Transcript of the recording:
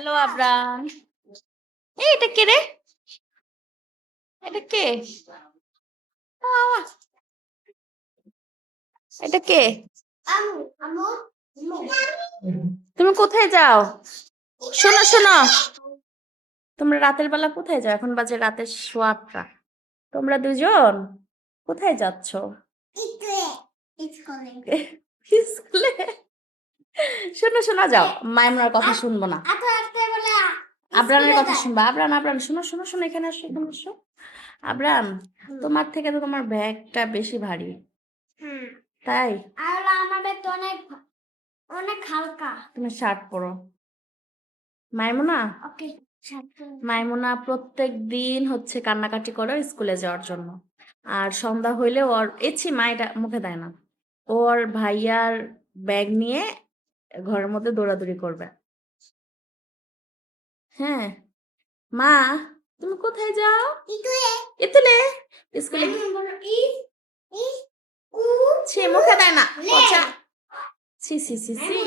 Hello Abram. এটা কে রে? এটা কে? আহ, এটা কে? তুমি কোথায় যাও? শোনো শোনো, তোমরা রাতের বেলা কোথায় যাও? এখন বাজে রাতের 8:15। তোমরা দুজন কোথায় যাচ্ছ? স্কুলে? শোনো শোনো, যাও। মাইমুনার কথা শুনবো না, আবরামের কথা শুনবা। আবরাম আবরাম, শোনো শোনো শোনো, এখানে আসো, এখানে আসো। আবরাম, তোমার থেকে তো তোমার ব্যাগটা বেশি ভারী। তাই আর আমার ব্যাগ তো অনেক অনেক হালকা। তুমি শার্ট পরো। মাইমুনা, ওকে, মাইমুনা প্রত্যেক দিন হচ্ছে কান্নাকাটি করে স্কুলে যাওয়ার জন্য। আর সন্ধ্যা হইলে ওর মায়েরা মুখে দেয় না, ওর ভাইয়ার ব্যাগ নিয়ে ঘরের মধ্যে দৌড়াদৌড়ি করবে। হ্যাঁ মা, তুমি কোথায় যাও? ইতুলে স্কুলে ছি, মুখে দেয় না, পচা। ছি ছি ছি ছি।